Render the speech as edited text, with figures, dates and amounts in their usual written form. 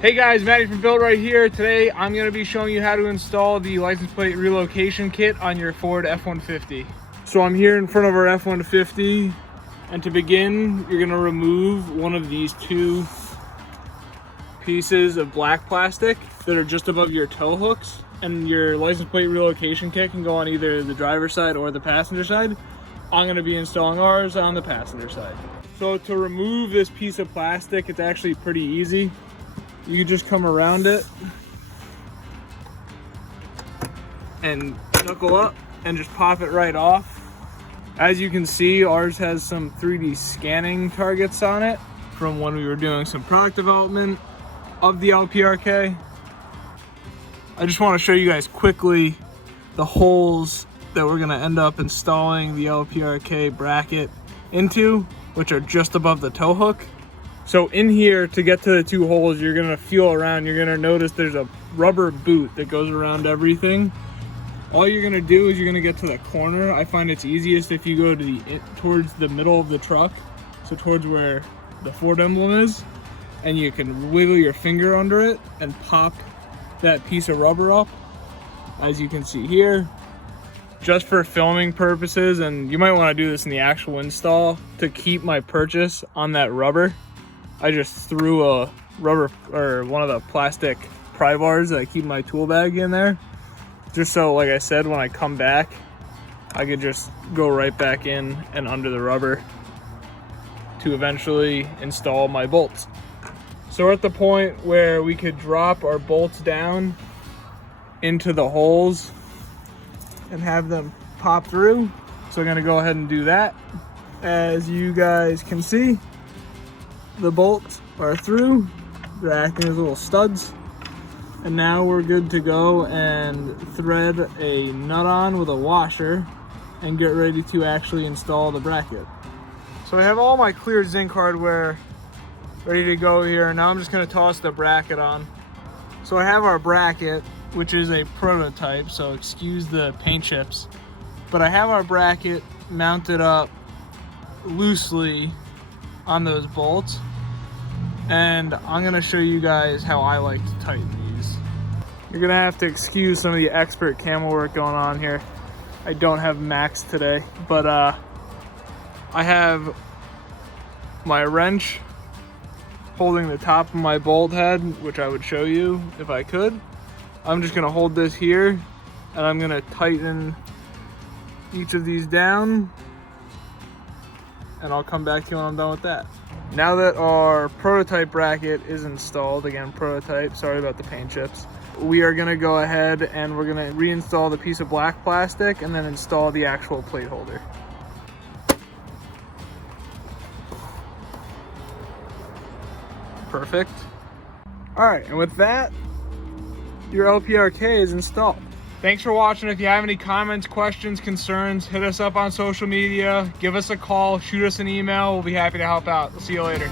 Hey guys, Matty from Built right here. Today I'm going to be showing you how to install the license plate relocation kit on your Ford F-150. So I'm here in front of our F-150, and to begin you're going to remove one of these two pieces of black plastic that are just above your tow hooks, and your license plate relocation kit can go on either the driver's side or the passenger side. I'm going to be installing ours on the passenger side. So to remove this piece of plastic, it's actually pretty easy. You just come around it and knuckle up and just pop it right off. As you can see, ours has some 3D scanning targets on it from when we were doing some product development of the LPRK. I just want to show you guys quickly the holes that we're going to end up installing the LPRK bracket into, which are just above the tow hook. So in here, to get to the two holes, you're gonna feel around. You're gonna notice there's a rubber boot that goes around everything. All you're gonna do is you're gonna get to the corner. I find it's easiest if you go to towards the middle of the truck, so towards where the Ford emblem is, and you can wiggle your finger under it and pop that piece of rubber up, as you can see here. Just for filming purposes, and you might want to do this in the actual install, to keep my purchase on that rubber, I just threw a rubber or one of the plastic pry bars that I keep my tool bag in there, just so, like I said, when I come back I could just go right back in and under the rubber to eventually install my bolts. So we're at the point where we could drop our bolts down into the holes and have them pop through. So I'm gonna go ahead and do that. As you guys can see, the bolts are through. They're acting as little studs. And now we're good to go and thread a nut on with a washer and get ready to actually install the bracket. So I have all my clear zinc hardware ready to go here. Now I'm just gonna toss the bracket on. So I have our bracket, which is a prototype, so excuse the paint chips. But I have our bracket mounted up loosely on those bolts, and I'm gonna show you guys how I like to tighten these. You're gonna have to excuse some of the expert camera work going on here. I don't have Max today, but I have my wrench holding the top of my bolt head, which I would show you if I could. I'm just gonna hold this here and I'm gonna tighten each of these down, and I'll come back to you when I'm done with that. Now that our prototype bracket is installed, again, prototype, sorry about the paint chips, we are gonna go ahead and we're gonna reinstall the piece of black plastic and then install the actual plate holder. Perfect. All right, and with that, your LPRK is installed. Thanks for watching. If you have any comments, questions, concerns, hit us up on social media, give us a call, shoot us an email. We'll be happy to help out. We'll see you later.